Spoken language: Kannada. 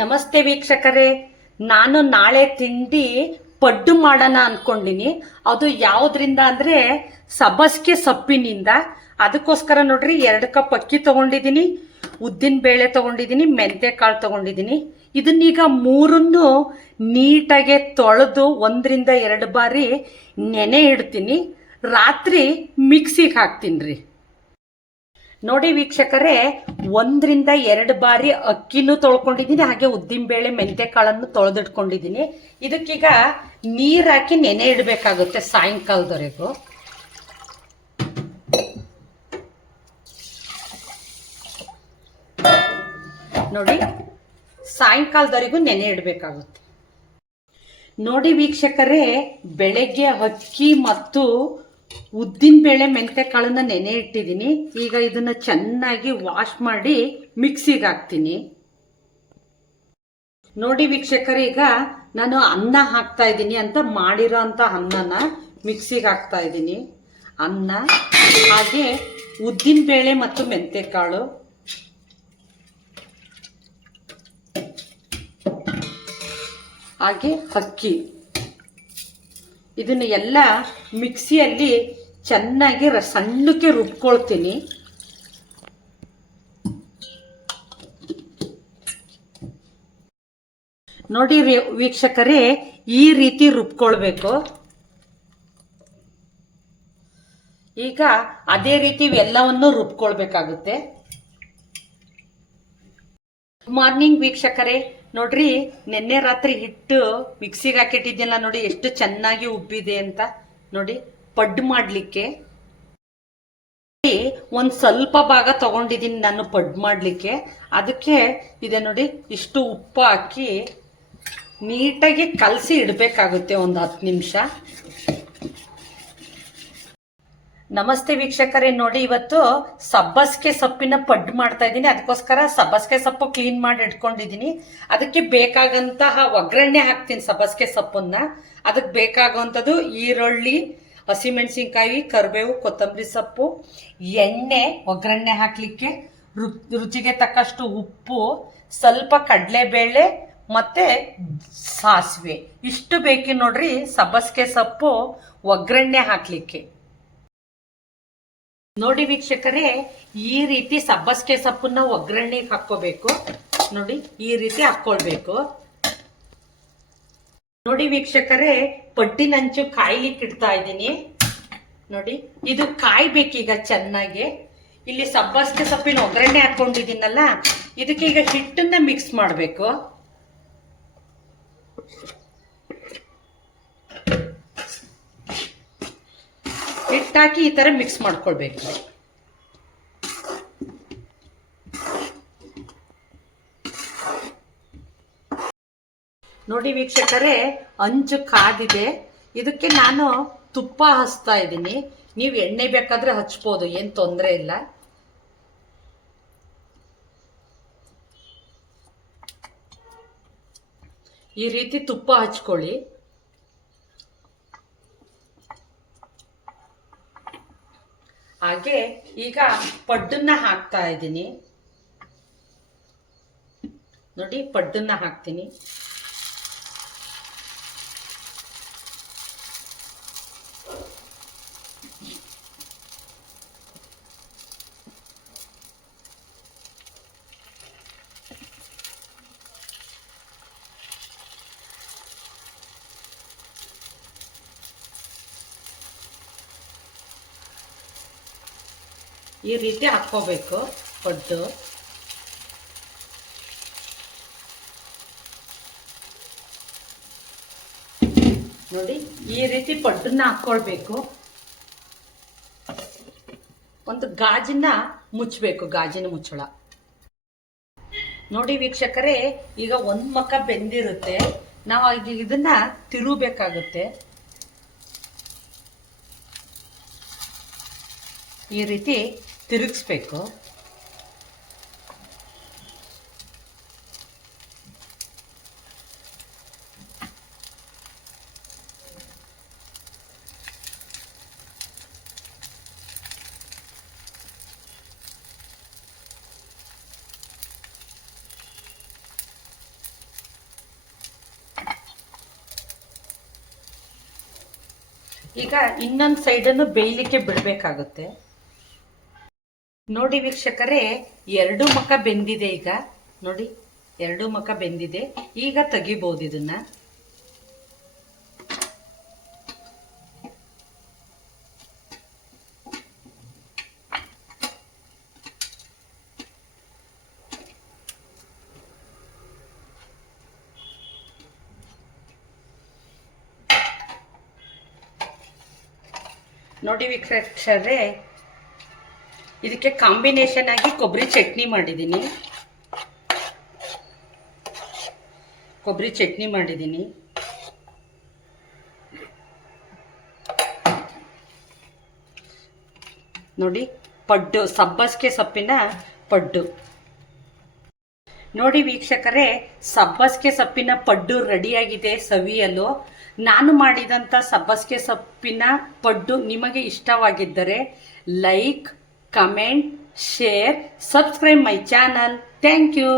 ನಮಸ್ತೆ ವೀಕ್ಷಕರೇ, ನಾನು ನಾಳೆ ತಿಂಡಿ ಪಡ್ಡು ಮಾಡೋಣ ಅನ್ಕೊಂಡಿನಿ. ಅದು ಯಾವುದರಿಂದ ಅಂದ್ರೆ ಸಬ್ಬಸ್ಗೆ ಸೊಪ್ಪಿನಿಂದ. ಅದಕ್ಕೋಸ್ಕರ ನೋಡ್ರಿ 2 ಕಪ್ ಅಕ್ಕಿ ತಗೊಂಡಿದ್ದೀನಿ, ಉದ್ದಿನ ಬೇಳೆ ತಗೊಂಡಿದ್ದೀನಿ, ಮೆಂತೆ ಕಾಳು ತಗೊಂಡಿದ್ದೀನಿ. ಇದನ್ನೀಗ ಮೂರನ್ನು ನೀಟಾಗಿ ತೊಳೆದು 1ರಿಂದ 2 ಬಾರಿ ನೆನೆ ಇಡ್ತೀನಿ. ರಾತ್ರಿ ಮಿಕ್ಸಿಗೆ ಹಾಕ್ತೀನಿ ರೀ. ನೋಡಿ ವೀಕ್ಷಕರೇ, 1ರಿಂದ 2 ಬಾರಿ ಅಕ್ಕಿನೂ ತೊಳ್ಕೊಂಡಿದ್ದೀನಿ, ಹಾಗೆ ಉದ್ದಿನಬೇಳೆ ಮೆಂತೆ ಕಾಳನ್ನು ತೊಳೆದಿಟ್ಕೊಂಡಿದ್ದೀನಿ. ಇದಕ್ಕೀಗ ನೀರು ಹಾಕಿ ನೆನೆ ಇಡಬೇಕಾಗುತ್ತೆ ಸಾಯಂಕಾಲದವರೆಗೂ. ನೋಡಿ, ಸಾಯಂಕಾಲದವರೆಗೂ ನೆನೆ ಇಡಬೇಕಾಗುತ್ತೆ. ನೋಡಿ ವೀಕ್ಷಕರೇ, ಬೆಳಗ್ಗೆ ಅಕ್ಕಿ ಮತ್ತು ಉದ್ದಿನ ಬೇಳೆ ಮೆಂತೆ ಕಾಳನ್ನ ನೆನೆ ಇಟ್ಟಿದ್ದೀನಿ. ಈಗ ಇದನ್ನ ಚೆನ್ನಾಗಿ ವಾಶ್ ಮಾಡಿ ಮಿಕ್ಸಿಗೆ ಹಾಕ್ತೀನಿ. ನೋಡಿ ವೀಕ್ಷಕರೇ, ಈಗ ನಾನು ಅನ್ನ ಹಾಕ್ತಾ ಇದ್ದೀನಿ ಅಂತ ಮಾಡಿರೋ ಅಂತ ಅನ್ನನ ಮಿಕ್ಸಿಗೆ ಹಾಕ್ತಾ ಇದ್ದೀನಿ. ಅನ್ನ, ಹಾಗೆ ಉದ್ದಿನ ಬೇಳೆ ಮತ್ತು ಮೆಂತೆ ಕಾಳು, ಹಾಗೆ ಅಕ್ಕಿ, ಇದನ್ನ ಎಲ್ಲ ಮಿಕ್ಸಿಯಲ್ಲಿ ಚೆನ್ನಾಗಿ ಸಣ್ಣಕ್ಕೆ ರುಬ್ಕೊಳ್ತೀನಿ. ನೋಡಿ ವೀಕ್ಷಕರೇ, ಈ ರೀತಿ ರುಬ್ಕೊಳ್ಬೇಕು. ಈಗ ಅದೇ ರೀತಿ ಎಲ್ಲವನ್ನು ರುಬ್ಕೊಳ್ಬೇಕಾಗುತ್ತೆ. ಗುಡ್ ಮಾರ್ನಿಂಗ್ ವೀಕ್ಷಕರೇ, ನೋಡ್ರಿ ನಿನ್ನೆ ರಾತ್ರಿ ಹಿಟ್ಟು ಮಿಕ್ಸಿಗೆ ಹಾಕಿಟ್ಟಿದ್ದಿಲ್ಲ, ನೋಡಿ ಎಷ್ಟು ಚೆನ್ನಾಗಿ ಉಬ್ಬಿದೆ ಅಂತ. ನೋಡಿ, ಪಡ್ಡು ಮಾಡ್ಲಿಕ್ಕೆ ಒಂದ್ ಸ್ವಲ್ಪ ಭಾಗ ತಗೊಂಡಿದ್ದೀನಿ ನಾನು ಪಡ್ಡು ಮಾಡ್ಲಿಕ್ಕೆ. ಅದಕ್ಕೆ ಇದೆ ನೋಡಿ, ಇಷ್ಟು ಉಪ್ಪು ಹಾಕಿ ನೀಟಾಗಿ ಕಲಸಿ ಇಡಬೇಕಾಗುತ್ತೆ ಒಂದು 10 ನಿಮಿಷ. ನಮಸ್ತೆ ವೀಕ್ಷಕರೇ, ನೋಡಿ ಇವತ್ತು ಸಬ್ಬಸ್ಗೆ ಸೊಪ್ಪಿನ ಪಡ್ಡು ಮಾಡ್ತಾ ಇದ್ದೀನಿ. ಅದಕ್ಕೋಸ್ಕರ ಸಬ್ಬಸ್ಗೆ ಸೊಪ್ಪು ಕ್ಲೀನ್ ಮಾಡಿ ಇಟ್ಕೊಂಡಿದ್ದೀನಿ. ಅದಕ್ಕೆ ಬೇಕಾಗಂತಹ ಒಗ್ಗರಣೆ ಹಾಕ್ತೀನಿ ಸಬ್ಬಸ್ಗೆ ಸೊಪ್ಪನ್ನ. ಅದಕ್ಕೆ ಬೇಕಾಗುವಂಥದ್ದು ಈರುಳ್ಳಿ, ಹಸಿಮೆಣಸಿನ್ಕಾಯಿ, ಕರಿಬೇವು, ಕೊತ್ತಂಬರಿ ಸೊಪ್ಪು, ಎಣ್ಣೆ ಒಗ್ಗರಣೆ ಹಾಕ್ಲಿಕ್ಕೆ, ರುಚಿಗೆ ತಕ್ಕಷ್ಟು ಉಪ್ಪು, ಸ್ವಲ್ಪ ಕಡಲೆಬೇಳೆ ಮತ್ತೆ ಸಾಸಿವೆ, ಇಷ್ಟು ಬೇಕು ನೋಡ್ರಿ ಸಬ್ಬಸ್ಗೆ ಸೊಪ್ಪು ಒಗ್ಗರಣೆ ಹಾಕ್ಲಿಕ್ಕೆ. ನೋಡಿ ವೀಕ್ಷಕರೇ, ಈ ರೀತಿ ಸಬ್ಬಸ್ಗೆ ಸೊಪ್ಪನ್ನ ಒಗ್ಗರಣೆಗೆ ಹಾಕೋಬೇಕು. ನೋಡಿ, ಈ ರೀತಿ ಹಾಕೊಳ್ಬೇಕು. ನೋಡಿ ವೀಕ್ಷಕರೇ, ಪಡ್ಡಿನಂಚು ಕಾಯ್ಲಿಕ್ಕೆ ಇಡ್ತಾ ಇದ್ದೀನಿ. ನೋಡಿ, ಇದು ಕಾಯ್ಬೇಕೀಗ ಚೆನ್ನಾಗಿ. ಇಲ್ಲಿ ಸಬ್ಬಸ್ಗೆ ಸೊಪ್ಪಿನ ಒಗ್ಗರಣೆ ಹಾಕೊಂಡಿದ್ದೀನಲ್ಲ, ಇದಕ್ಕೆ ಈಗ ಹಿಟ್ಟನ್ನ ಮಿಕ್ಸ್ ಮಾಡಬೇಕು. ಹಿಟ್ಟಾಕಿ ಈ ತರ ಮಿಕ್ಸ್ ಮಾಡ್ಕೊಳ್ಬೇಕು. ನೋಡಿ ವೀಕ್ಷಕರೇ, ಅಂಚು ಕಾದಿದೆ. ಇದಕ್ಕೆ ನಾನು ತುಪ್ಪ ಹಚ್ತಾ ಇದ್ದೀನಿ. ನೀವು ಎಣ್ಣೆ ಬೇಕಾದ್ರೆ ಹಚ್ಬೋದು, ಏನು ತೊಂದರೆ ಇಲ್ಲ. ಈ ರೀತಿ ತುಪ್ಪ ಹಚ್ಕೊಳ್ಳಿ. ಹಾಗೆ ಈಗ ಪಡ್ಡನ್ನ ಹಾಕ್ತಾ ಇದ್ದೀನಿ. ನೋಡಿ, ಪಡ್ಡನ್ನ ಹಾಕ್ತೀನಿ. ಈ ರೀತಿ ಹಾಕ್ಕೋಬೇಕು ಪಡ್ಡು. ನೋಡಿ, ಈ ರೀತಿ ಪಡ್ಡನ್ನ ಹಾಕೊಳ್ಬೇಕು. ಒಂದು ಗಾಜಿನ ಮುಚ್ಚಬೇಕು, ಗಾಜಿನ ಮುಚ್ಚಳ. ನೋಡಿ ವೀಕ್ಷಕರೇ, ಈಗ ಒಂದ್ ಮಕ ಬೆಂದಿರುತ್ತೆ. ನಾವು ಇದನ್ನ ತಿರುಗಬೇಕಾಗುತ್ತೆ. ಈ ರೀತಿ ತಿರುಗಿಸ್ಬೇಕು. ಈಗ ಇನ್ನೊಂದು ಸೈಡನ್ನು ಬೇಯಲಿಕ್ಕೆ ಬಿಡಬೇಕಾಗುತ್ತೆ. ನೋಡಿ ವೀಕ್ಷಕರೇ, ಎರಡು ಮುಖ ಬೆಂದಿದೆ. ಈಗ ನೋಡಿ, ಎರಡು ಮುಖ ಬೆಂದಿದೆ. ಈಗ ತೆಗಿಬಹುದು ಇದನ್ನ. ನೋಡಿ ವೀಕ್ಷಕರೇ, ಇದಕ್ಕೆ ಕಾಂಬಿನೇಷನ್ ಆಗಿ ಕೊಬ್ಬರಿ ಚಟ್ನಿ ಮಾಡಿದ್ದೀನಿ. ನೋಡಿ, ಪಡ್ಡು, ಸಬ್ಬಸಿಗೆ ಸೊಪ್ಪಿನ ಪಡ್ಡು. ನೋಡಿ ವೀಕ್ಷಕರೇ, ಸಬ್ಬಸಿಗೆ ಸೊಪ್ಪಿನ ಪಡ್ಡು ರೆಡಿಯಾಗಿದೆ ಸವಿಯಲು. ನಾನು ಮಾಡಿದಂಥ ಸಬ್ಬಸಿಗೆ ಸೊಪ್ಪಿನ ಪಡ್ಡು ನಿಮಗೆ ಇಷ್ಟವಾಗಿದ್ದರೆ like, comment, share, subscribe my channel. Thank you.